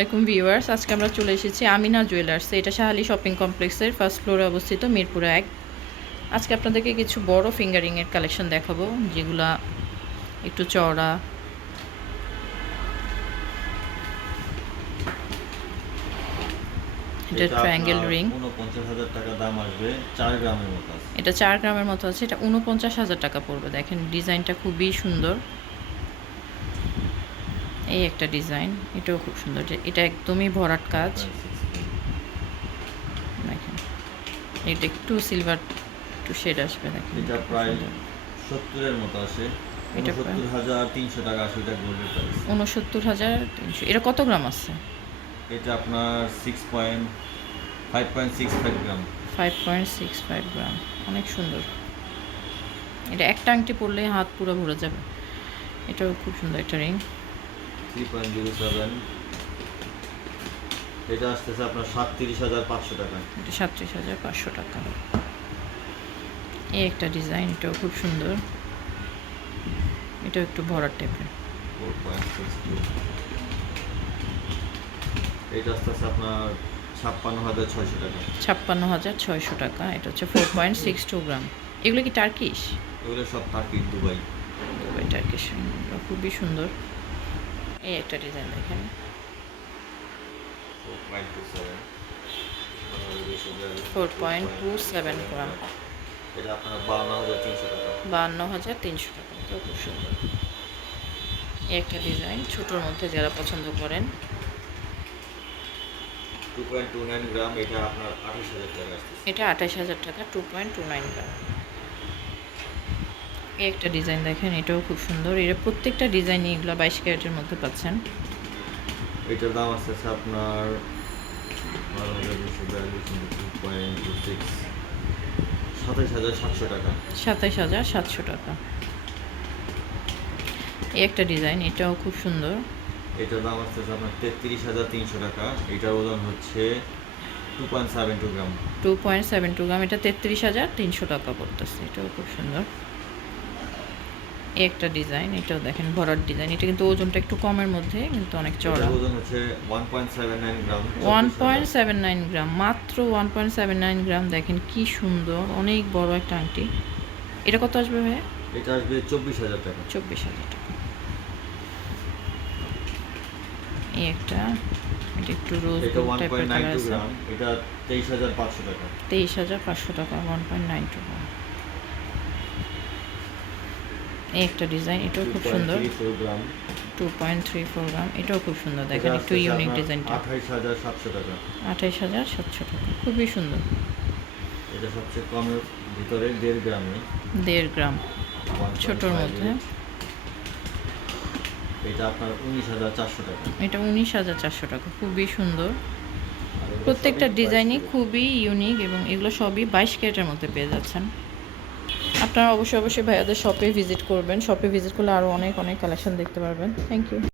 আলাইকুম ভিউয়ার্স আজকে আমরা চলে এসেছি আমিনা জুয়েলার্স এটা শাহালি শপিং কমপ্লেক্সের ফার্স্ট ফ্লোরে অবস্থিত মিরপুরে এক। আজকে আপনাদেরকে কিছু বড় ফিঙ্গারিংয়ের কালেকশন দেখাবো যেগুলা একটু চওড়া। এটা ট্রায়াঙ্গেল রিং। টাকা দাম আসবে চার গ্রামের মতো এটা চার গ্রামের মতো আছে এটা উনপঞ্চাশ হাজার টাকা পড়বে দেখেন ডিজাইনটা খুবই সুন্দর। এই একটা ডিজাইন এটাও খুব সুন্দর যে- এটা একদমই ভরাট কাজ। দেখেন এটা একটু সিলভার একটু শেড আসবে দেখেন। এটা প্রায়। সত্তরের মতো আসে। এটা হাজার তিনশো টাকা আসে এটা গোল্ডের প্রাইস উনসত্তর হাজার তিনশো। এটা কত গ্রাম আছে এটা আপনার six point five point six five gram. Five point six five gram. অনেক সুন্দর। এটা একটা আংটি পরলে হাত পুরো ভরে যাবে। এটাও খুব সুন্দর একটা ring three point zero seven এটা আসতেছে আপনার সাতত্রিশ হাজার পাঁচশো টাকা। এটা সাতত্রিশ হাজার পাঁচশো টাকা। এই একটা ডিজাইন এটাও খুব সুন্দর। এটাও একটু ভরাট টাইপের। এটা আসতেছে আপনার ছাপ্পান্ন হাজার ছয়শো টাকা। ছাপ্পান্ন হাজার ছয়শো টাকা এটা হচ্ছে four point six two gram. এগুলো কি টার্কিশ এগুলো সব টার্কি দুবাই দুবাই টার্কিশ খুবই সুন্দর। এই একটা ডিজাইন দেখেন। Four point two seven gram বাহান্ন হাজার তিনশো টাকা। এটাও খুব সুন্দর। এই একটা ডিজাইন ছোটোর মধ্যে যারা পছন্দ করেন। এটা আঠাশ হাজার টাকা two point two nine gram এই একটা ডিজাইন দেখেন এটাও খুব সুন্দর। এটা প্রত্যেকটা ডিজাইন এগুলো বাইশ ক্যারেটের মধ্যে পাচ্ছেন। এটার দাম আসতেছে আপনার বারো হাজার সাতাশ টাকা। সাতাইশ হাজার সাতশো টাকা। এই একটা ডিজাইন এটাও খুব সুন্দর। এটার দাম আসতেছে আপনার তেত্রিশ হাজার তিনশো টাকা। এটার ওজন হচ্ছে two point seven two gram two point seven two gram এটা তেত্রিশ হাজার তিনশো টাকা পড়তেছে এটাও খুব সুন্দর। এই একটা ডিজাইন এটাও দেখেন ভরাট ডিজাইন এটা কিন্তু ওজনটা একটু কমের মধ্যে কিন্তু অনেক চড়া ওজন হচ্ছে one point seven nine gram one point seven nine gram মাত্র one point seven nine gram দেখেন কি সুন্দর অনেক বড় একটা আংটি। এটা কত আসবে ভাইয়া? এটা আসবে চব্বিশ হাজার টাকা। চব্বিশ হাজার টাকা। এই একটা এটা একটু রোজ এটা ওয়ান টাইপের পয়েন্ট নাইন কালার টু আছে। গ্রাম এটা তেইশ হাজার পাঁচশো টাকা। তেইশ হাজার পাঁচশো টাকা one point nine two gram. এই একটা ডিজাইন এটাও খুব সুন্দর। Gram two point three four gram এটাও খুব সুন্দর। দেখেন একটু ইউনিক ডিজাইনটা। আঠাইশ হাজার সাতশো টাকা। আঠাইশ হাজার সাতশো টাকা খুবই সুন্দর। এটা সবচেয়ে কমের ভিতরে দেড় গ্রামে দেড় গ্রাম ছোটোর মধ্যে। এটা আপনার উনিশ হাজার চারশো টাকা। এটা উনিশ হাজার চারশো টাকা খুবই সুন্দর। প্রত্যেকটা ডিজাইনই খুবই ইউনিক এবং এগুলো সবই বাইশ ক্যারেটের মধ্যে পেয়ে যাচ্ছেন। আপনারা অবশ্যই অবশ্যই ভাইয়াদের শপে ভিজিট করবেন। শপে ভিজিট করলে আরও অনেক অনেক কালেকশন দেখতে পারবেন। Thank you